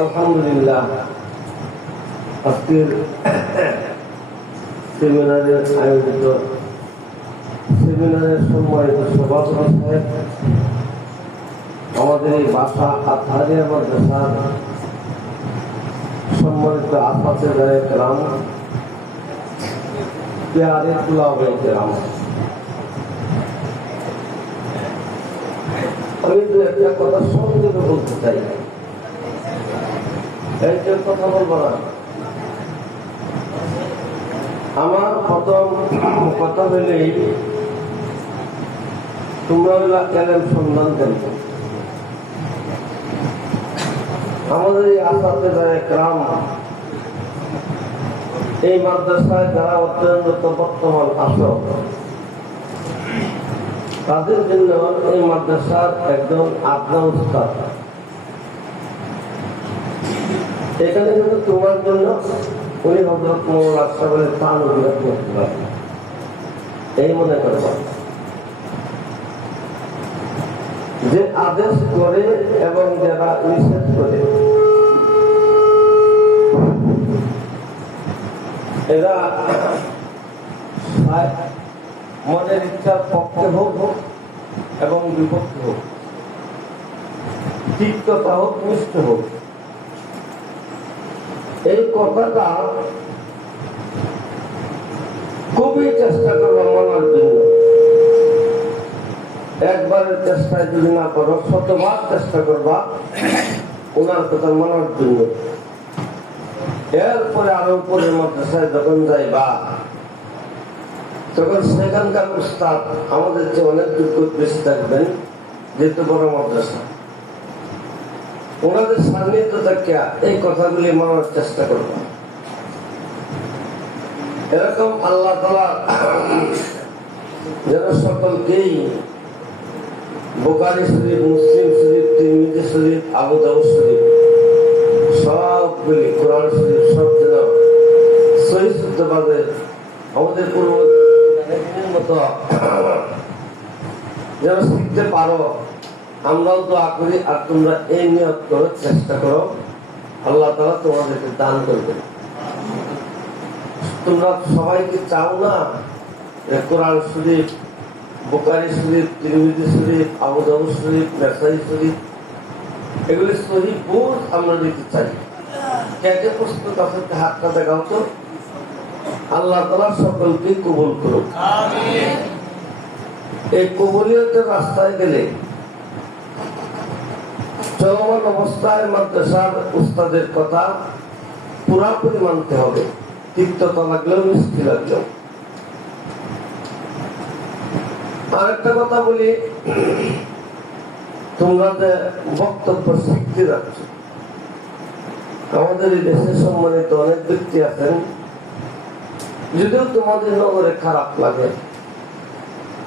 আলহামদুলিল্লাহ, আজকের সেমিনারের আয়োজিত সেমিনারের সম্মানিত সভাপতি সাহেব, আমাদের এই বাসা আতহারিয়া মাদ্রাসার সম্মানিত আফাতে গায়ে কেরাম, প্যারে তুলাবে কেরাম, আমি দু একটা কথা সংক্ষেপে বলতে চাই। একজন কথা বলবো না। আমার প্রথম কথা হলেই তোমরা এলেন সন্ধান করি। আমাদের এই আসাতে যায় গ্রাম, এই মাদ্রাসায় যারা অত্যন্ত বর্তমান আসো, তাদের জন্য এই মাদ্রাসার একজন আদনা উস্তাদ। এখানে কিন্তু তোমার জন্য উনি হযরত মওলানা আশরাফুল থানভী রাহমাতুল্লাহ এই মনে করবা যে আদেশ করে এবং যারা নিষেধ করে এরা মনের ইচ্ছার পক্ষে হোক এবং বিপক্ষে হোক, তিক্ততা হোক মিষ্ট হোক, এই কথাটা খুবই চেষ্টা করবো মানার জন্য। একবারের চেষ্টায় যদি না করো, শতবার চেষ্টা করবা ওনার কথা মানার জন্য। এরপরে আরো উপরের মাদ্রাসায় যখন যাইবা, তখন সেখানকার উস্তাদ আমাদের যে অনেক যোগ্য বেশি থাকবেন, যেহেতু বড় মাদ্রাসা, ওনাদের সান্নিধ্য থেকে এই কথাগুলি মানার চেষ্টা করব। এরকম আল্লাহ তাআলা যেন সকলকেই বুখারী শরীফ, মুসলিম শরীফ, তিরমিজি শরীফ, আবু দাউদ শরীফ সবগুলি, কোরআন শরীফ সব যেন সহিহ শুদ্ধভাবে আমাদের পূর্ববর্তীদের মতো যেন শিখতে পারো, আমরাও দোয়া করি। আর তোমরা এই নিয়ত করো, চেষ্টা করো, আল্লাহ তাআলা তোমাদেরকে দান করবেন। তোমরা সবাই কি চাও না কোরআন শরীফ, বুখারী শরীফ, তিরমিজি শরীফ, আবু দাউদ শরীফ, নাসাঈ শরীফ এগুলি সহিহ বুঝ আমরা দিতে চাই? কে কে প্রস্তুত আছে? হাতটা দেখাও তো। আল্লাহ তাআলা সকলকে কবুল করুন, আমিন। এই কবুলিয়তের রাস্তায় গেলে চলমান অবস্থায় মাদ্রাসার উস্তাদের কথা পুরাপুরি মানতে হবে, তিক্ততা লাগলেও মিষ্টি লাগলেও। আর একটা কথা বলি, তোমরা যে বক্তব্য শিখতে যাচ্ছ, আমাদের এই দেশে সম্মানিত অনেক ব্যক্তি আছেন, যদিও তোমাদের নজরে খারাপ লাগে,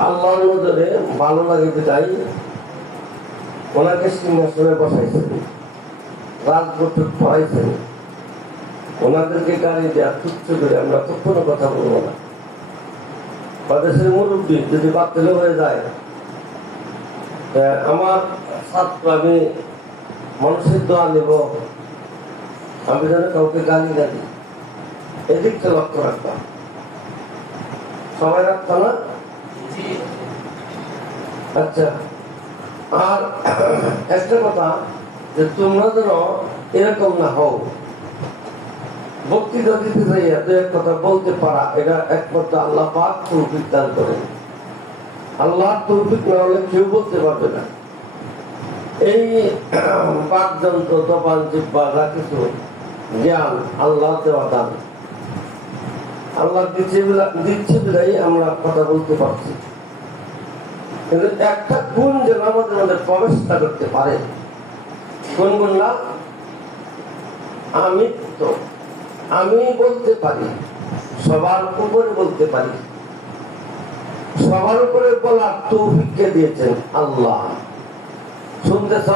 আল্লাহর নজরে ভালো লাগে যেটাই, ওনাকে সিংহাসনে বসাইছেন, রাজবটুক পড়াইছেন, ওনাদেরকে গাড়ি দেওয়া তুচ্ছ করে আমরা কখনো কথা বলবো না। বাদেশের মুরব্বী যদি বাতিল হয়ে যায়, আমার ছাত্র, আমি মানুষের দোয়া নেব, আমি যেন কাউকে গালি না দিই, এদিকটা লক্ষ্য রাখতাম। সবাই রাখতাম না? আচ্ছা, আর একটা কথা, যে তোমরা যেন এরকম না হও, বক্তৃতা দিতে যাইয়া দু এক কথা বলতে পারা, এটা একমাত্র আল্লাহ পাক তৌফিক দান করেন। আল্লাহ তৌফিক না হলে কেউ বলতে পারবে না। এই বাকযন্ত্র, জবান, জিহ্বা যা কিছু জ্ঞান আল্লাহ দেওয়া দান, আল্লাহ দিচ্ছে বিধায় আমরা কথা বলতে পারছি। কিন্তু একটা গুণ যেন আমাদের মধ্যে প্রবেশ করতে পারে, কোন গুণ না? আমি বলতে পারি, সবার উপরে বলতে পারি। সবার উপরে বলার তৌফিক কে দিয়েছেন? আল্লাহ। শুনতেছ?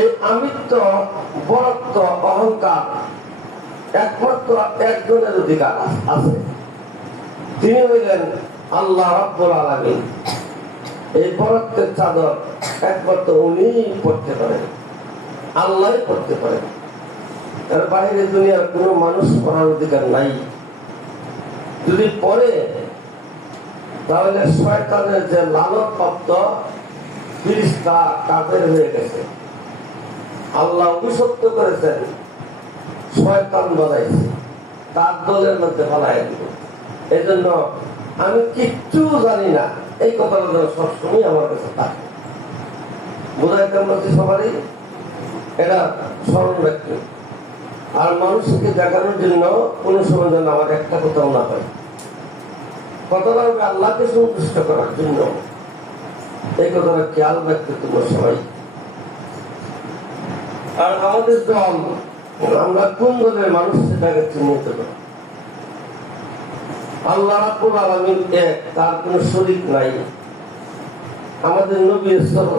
এই আমিত্ব, বরত্ব, অহংকার একমাত্র একজনের অধিকার আছে, তিনি হইলেন আল্লাহ রাব্বুল আলামিন। এই বরত্বের চাদর একমাত্র উনি পড়তে পারেন, আল্লাহ পড়তে পারেন। এর বাইরে দুনিয়ার কোনো মানুষ পড়ার অধিকার নাই। যদি পড়ে তাহলে শয়তানের যে লালন প্রাপ্ত ফিরিস্তা কাফের হয়ে গেছে। আল্লাহ অভিশপ্ত করেছেন, শয়তান বানাইছে, তার দলের মধ্যে ফেলাই দিল। এই জন্য আমি কিচ্ছু জানি না এই কথাটা যেন সবসময় আমার কাছে থাকে। বোঝাইতে বলছি সবারই, এটা স্মরণ রাখতে। আর মানুষকে দেখানোর জন্য কোনো সময় যেন আমার একটা কথাও না হয়। কথাটা হবে আল্লাহকে সন্তুষ্ট করার জন্য। এই কথাটা খেয়াল রাখতে তোমরা সবাই। আর আমাদের দল, আমরা কোন দলের মানুষ সেটাকে চিহ্নিত করি। আল্লাহ রাব্বুল আলামিন এক, তার কোন শরীক নাই। আমাদের নবী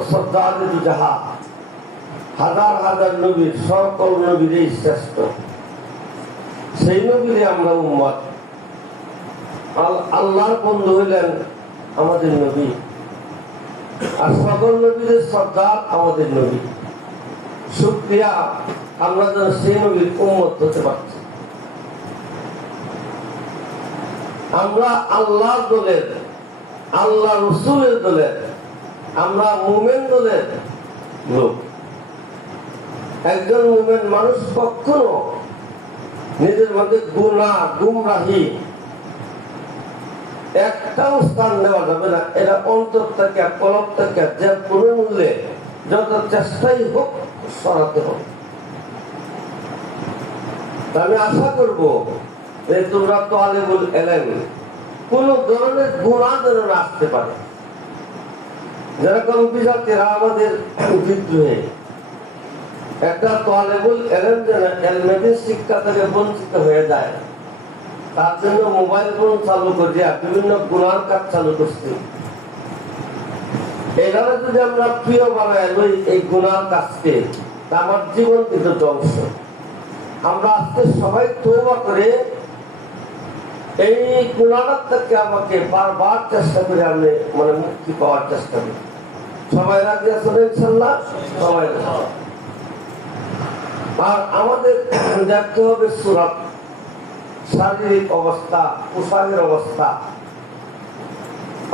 সরদারে জাহান, হাজার হাজার নবীর সকল নবীরই শ্রেষ্ঠ। সেই নবীরে আমরা উম্মত। আল্লাহর বন্ধু হইলেন আমাদের নবী, আর সকল নবীদের সর্দার আমাদের নবী। শুকরিয়া, আমরা যেন সেই নবীর উম্মত হতে পারছি। আমরা আল্লাহর দলের, আল্লাহ রসুলের দলের, আমরা মুমিন দলের লোক। একজন মুমিন মানুষ কখনো নিজের মধ্যে গুনাহ, গুমরাহি একটাও স্থান নেওয়া যাবে না। এরা অন্তর থেকে, কলব থেকে যে কোনো মূল্যে যত চেষ্টাই হোক সরাতে হবে। আমি আশা করব যে তোমরা তালিবুল ইলম কোন ধরনের গুনাহ যেন না আসতে পারে। যেরকম বিজাতিরা আমাদের বিদ্রোহে একটা তালিবুল ইলম যেন ইলমের শিক্ষা থেকে বঞ্চিত হয়ে যায়, তার জন্য মোবাইল ফোন চালু করিয়া বিভিন্ন গুনার কাজ চালু করছি। এখানে যদি আমরা প্রিয় বানাই লই এই গুনার কাজকে, আমার জীবন কিন্তু ধ্বংস। আমরা আজকে সবাই তওবা করে এই গুনার থেকে আমাকে বারবার চেষ্টা করে আমি মানে মুক্তি পাওয়ার চেষ্টা করি। সবাই রাজি আছেন ইনশাআল্লাহ? সবাই। আর আমাদের দেখতে হবে সুরাত, শারীরিক অবস্থা, পোশাকের অবস্থা।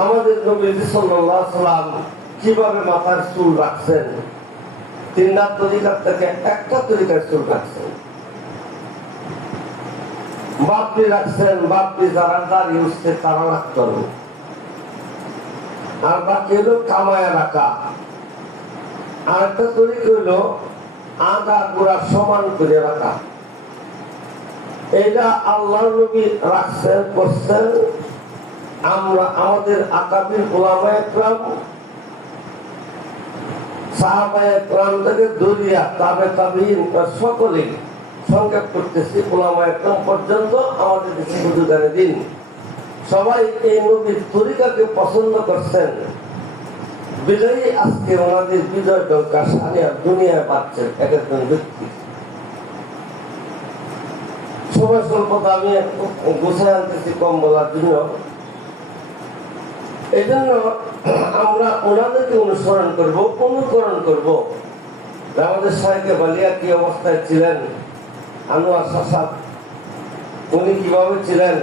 আমাদের নবী সাল্লাল্লাহু আলাইহি ওয়াসাল্লাম কিভাবে মাথার চুল রাখছেন, তিনটা তরিকার থেকে একটা তরিকার চুল রাখছেন। বাপরি রাখছেন, বাপরি যারা দাঁড়িয়ে উঠছে তারা রাখতে হবে। আর বাকি হলো কামায় রাখা। আর একটা তরিকা হইলো আধা গোড়া সমান করে রাখা। এটা আল্লাহ নবী রাখছেন, করছেন। আমরা আমাদের আকাবির উলামায়ে কেরাম, সাহাবায়ে কেরাম থেকে দরিয়া তাবে তাবিঈন সকলে সংক্ষেপ করতেছি, উলামায়ে কেরাম পর্যন্ত আমাদের দেশে হুজুগানে দিন সবাই এই নবীর তরিকাকে পছন্দ করছেন। বিজয়ী আজকে ওনাদের বিজয় ডঙ্কা সানিয়া দুনিয়ায় পাচ্ছেন এক একজন ব্যক্তি। সময় স্বল্পতা আমি গোছায় আনতেছি কম বলার জন্য। এই জন্য আমরা ওনাদেরকে অনুসরণ করব, অনুকরণ করব। আমাদের সাহেব বালিয়া কি অবস্থায় ছিলেন, আনোয়ার সাসাব উনি কিভাবে ছিলেন,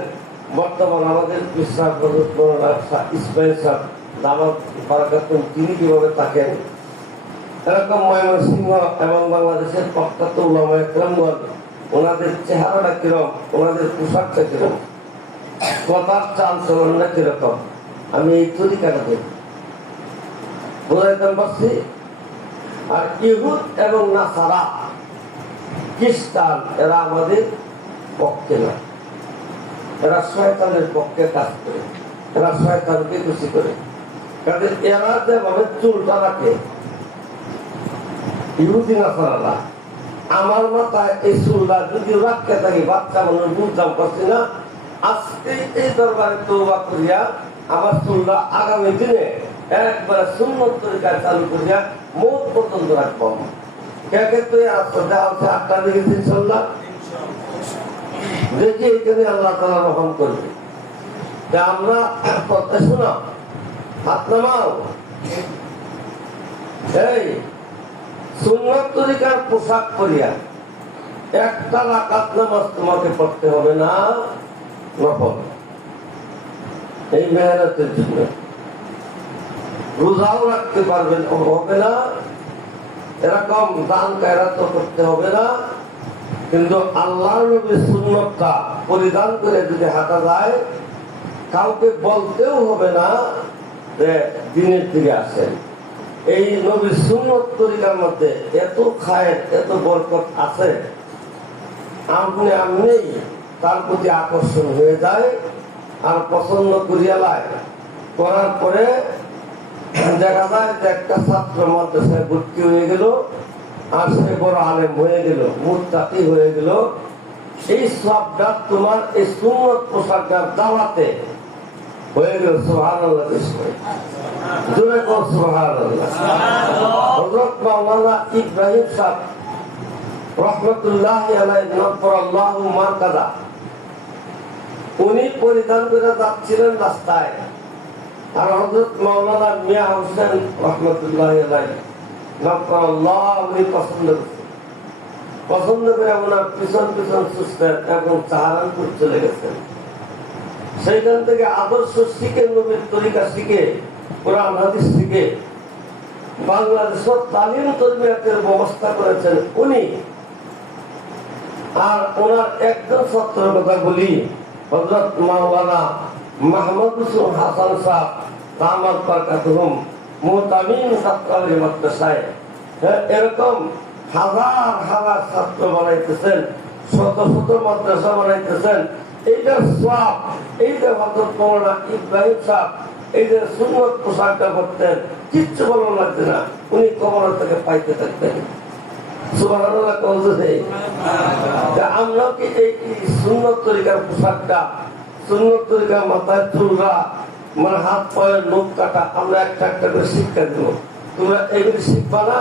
বর্তমান আমাদের বিশ্বাস ইসমাইল সাহেব দামাত বারাকাতুম তিনি কিভাবে থাকেন, এরকম ময়মনসিংহ এবং বাংলাদেশের প্রখ্যাত উলামায়ে কেরামগণ ওনাদের চেহারাটা কিরকম, ওনাদের পোশাকটা কিরকম, কথার চাল চলনটা কিরকম, আমি এই তরিকাটা দেখি বোঝাইতে পারছি। আর ইহুদ এবং নাসারা খ্রিস্টান এরা আমাদের পক্ষে না, এরা শয়তানের পক্ষে কাজ করে, এরা শয়তানকে খুশি করে। কারণ এরা যেভাবে চুলটা রাখে ইহুদি নাসারারা, আমার মাথায় এই চুলটা যদি রাখতে থাকি বাচ্চা মানুষ বুঝতাম পারছি না। আজকে এই দরবারে তওবা করিয়া আমার চুলটা আগামী দিনে একবারে সুন্নত তরিকায় চালু করিয়া মৌত পর্যন্ত রাখবো। ক্ষেত্রে আছে 8টা দিকে ইনশাআল্লাহ দেখি এখানে আল্লাহ তাআলা রহম করবে। আমরা কথা শোনা, হাত নামাও, এই সুন্নত তরিকার পোশাক পরিয়া একটা রাকাত নামাজ তোমাকে পড়তে হবে না, নফল। এই মেহনতের জন্য রোজাও রাখতে পারবেন হবে না, এরকম দান কেরাত করতে হবে না, কিন্তু আল্লাহর নবীর সুন্নতটা পরিধান করে যদি হাঁটা যায়, কাউকে বলতেও হবে না যে দিনের দিকে আসেন। এই নবীর সুন্নত তরিকার মধ্যে এত খায়ের, এত বরকত আছে, আপনি তার প্রতি আকর্ষণ হয়ে যায় আর পছন্দ করিয়া লাই। করার পরে দেখা যায় যে একটা ছাত্র মাদ্রাসায় ভর্তি হয়ে গেল, আর সে বড় আলেম হয়ে গেল, মুত্তাকি হয়ে গেল। এই সবটা তোমার এই সুন্নত পোশাকটার দাওয়াতে হয়ে গেল। সুবহানাল্লাহ, জোরে কর সুবহানাল্লাহ। হযরত মাওলানা ইব্রাহিম সাহেব রহমতুল্লাহি আলাইহি নাফরাল্লাহু মারকাদা, উনি পরিধান করে যাচ্ছিলেন রাস্তায়, আর হযরত মাওলানা মিয়া হোসেন রহমতুল্লাহি আলাইহি নাফরাল্লাহ উনি পছন্দ করে ওনার পিছন পিছন ছুটতেন এবং সাহারানপুর চলে গেছেন। সেইখান থেকে আদর্শ শিখে, নবীর তরিকা শিখে, কোরআন হাদিস শিখে বাংলাদেশের তালিম তরবিয়াতের ব্যবস্থা করেছেন উনি। আর ওনার একজন ছাত্রের কথা বলি, হযরত মাওলানা মাহমুদ হুসেন হাসান সাহেব দামাত বারকাতুহুম মুতামিম ছাত্রালী মাদ্রাসায় এরকম হাজার হাজার ছাত্র বানাইতেছেন, শত শত মাদ্রাসা বানাইতেছেন। এইটার সওয়াব, এইটা হযরত মাওলানা ইব্রাহিম সাহেব এই যে সুন্নত পোশাকটা করতেন, কিচ্ছু ভালো লাগছে না, উনি কবর থেকে পাইতে থাকতেন। সুবহানাল্লাহ কওছে। আমরা কি এই সুন্নত তরিকার পোশাকটা, সুন্নত তরিকার মাথায় চুলরা, মানে হাত পায়ের নখ কাটা, আমরা একটা একটা করে শিক্ষা দেব। তোমরা এগুলি শিখবা না।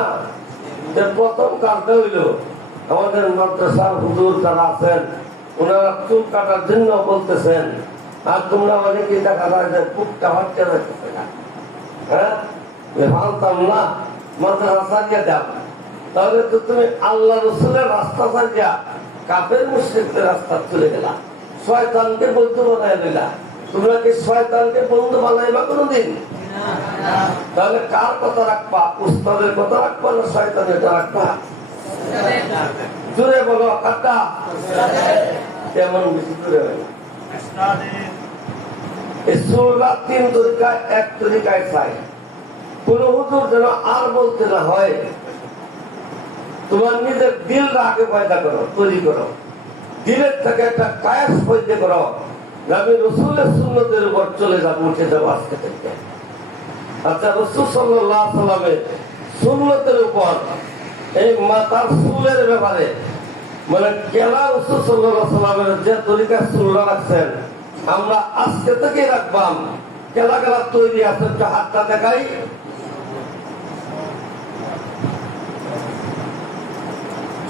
যে প্রথম কাজটা হইল আমাদের মাদ্রাসার হুজুর যারা আছেন, ওনারা চুল কাটার জন্য বলতেছেন, আর তোমরা অনেকে দেখা যায় যে বুকটা হচ্ছে যাইতেছে না। হ্যাঁ, ভাবতাম না মাদ্রাসা সারিয়া দাও, তাহলে তো তুমি আল্লাহ রসুলের রাস্তা সারিয়া কাফের মুশরিকদের রাস্তা চলে গেলা, শয়তানকে বন্ধু বানাই দিলা। তোমরা কি শয়তানকে বন্ধু বানাইবা কোনদিন? তাহলে কার কথা রাখবা? উস্তাদের কথা রাখবা না শয়তানের কথা রাখবা? জোরে বলো, কাটা কেমন বেশি জোরে হয় না। এই সুররা তিন তরিকায়, এক তরিকায় চাই। কোন হুজুর যেন আর বলতে না হয়, তোমার নিজের দিলটা আগে পয়দা করো, তৈরি করো, দিলের থেকে একটা কায়াস পয়দা করো, আমি রসুলের সুন্নতের উপর চলে যাবো, উঠে যাবো আজকে থেকে। আচ্ছা, রাসূল সাল্লাল্লাহু আলাইহি ওয়াসাল্লামের সুন্নতের উপর এই মাথার চুলের ব্যাপারে, মানে কেলা রাসূল সাল্লাল্লাহু আলাইহি ওয়াসাল্লামের যে তরিকা চুলরা রাখছেন, আমরা আজকে থেকেই রাখবাম। কেলা কেলা তৈরি আছে, হাতটা দেখাই।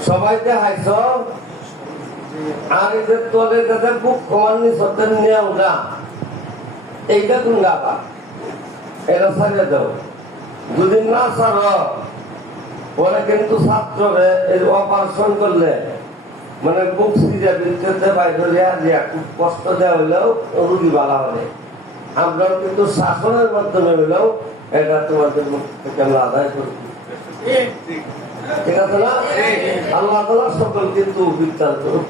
সবাই দেখাইছ, আর এই যে তলে যাতে বুক কমানি সত্যের নিয়েও না, এইটা তুমি গাবা, এটা সারিয়ে দাও। যদি না সার পরে কিন্তু ছাত্ররে এই অপারেশন করলে, মানে বুক সিরিয়া বিদ্যুতে বাইরে খুব কষ্ট দেওয়া হলেও রুগী ভালো হবে। আমরাও কিন্তু শাসনের মাধ্যমে হলেও এটা তোমাদের মুখ থেকে আমরা আদায় করি। ঠিক আছে না? আল্লাহ তাআলা সকলকে তৌফিক দান করুন।